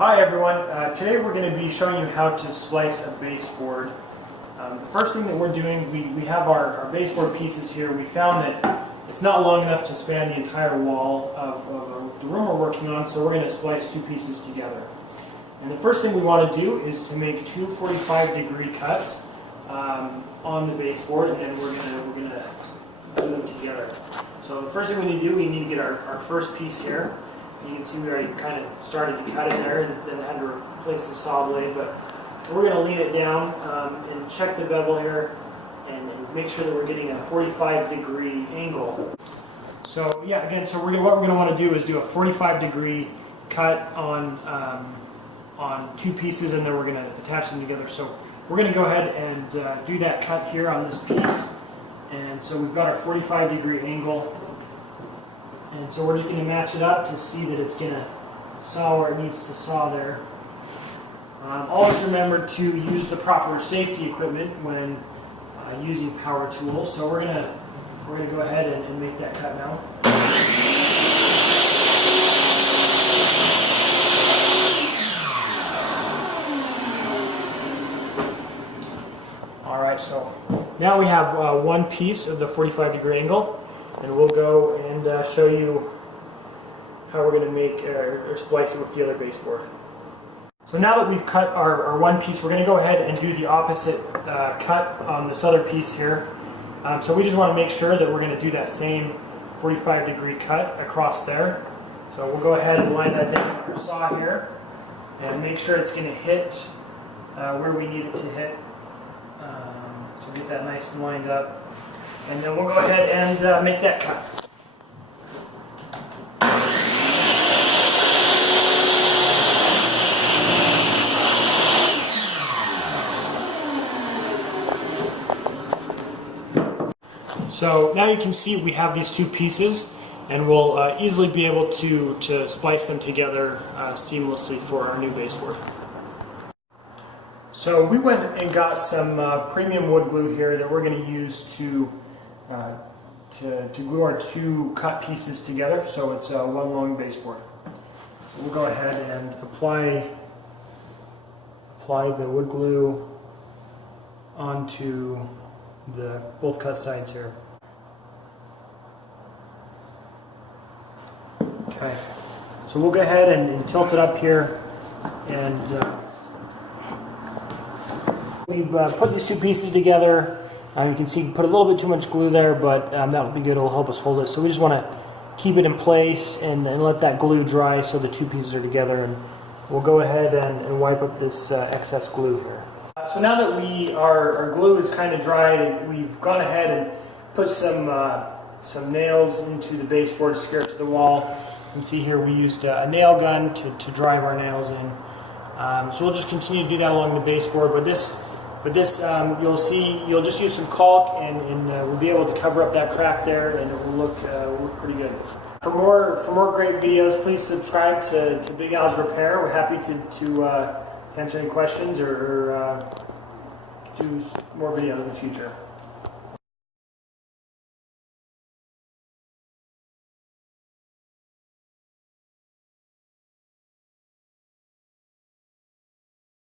Hi everyone, today we're going to be showing you how to splice a baseboard. The first thing that we're doing, we have our baseboard pieces here. We found that it's not long enough to span the entire wall of the room we're working on, so we're going to splice two pieces together. And the first thing we want to do is to make two 45-degree cuts on the baseboard, and then we're going to glue them together. So the first thing we need to do, we need to get our first piece here. You can see we already kind of started to cut it there, and then had to replace the saw blade. But we're going to lean it down and check the bevel here, and make sure that we're getting a 45-degree angle. So yeah, again, so what we're going to want to do is do a 45-degree cut on two pieces, and then we're going to attach them together. So we're going to go ahead and do that cut here on this piece. And so we've got our 45-degree angle. And so we're just going to match it up to see that it's going to saw where it needs to saw there. Always remember to use the proper safety equipment when using power tools. So we're going to go ahead and make that cut now. All right, so now we have one piece of the 45-degree angle. And we'll go and show you how we're going to make or splice it with the other baseboard. So now that we've cut our one piece, we're going to go ahead and do the opposite cut on this other piece here. So we just want to make sure that we're going to do that same 45-degree cut across there. So we'll go ahead and line that down with our saw here and make sure it's going to hit where we need it to hit. So get that nice and lined up. And then we'll go ahead and make that cut. So now you can see we have these two pieces, and we'll easily be able to splice them together seamlessly for our new baseboard. So we went and got some premium wood glue here that we're going to use to glue our two cut pieces together, so it's one long baseboard. So we'll go ahead and apply the wood glue onto both cut sides here. Okay, so we'll go ahead and tilt it up here, and we've put these two pieces together. You can see put a little bit too much glue there, but that would be good. It'll help us hold it. So we just want to keep it in place and let that glue dry so the two pieces are together. And we'll go ahead and wipe up this excess glue here. So now that our glue is kind of dried, we've gone ahead and put some nails into the baseboard to secure it to the wall. You can see here we used a nail gun to drive our nails in. So we'll just continue to do that along the baseboard. But this you'll see, you'll just use some caulk, and we'll be able to cover up that crack there, and it will look pretty good. For more great videos, please subscribe to Big Al's Repair. We're happy to answer any questions or do more videos in the future.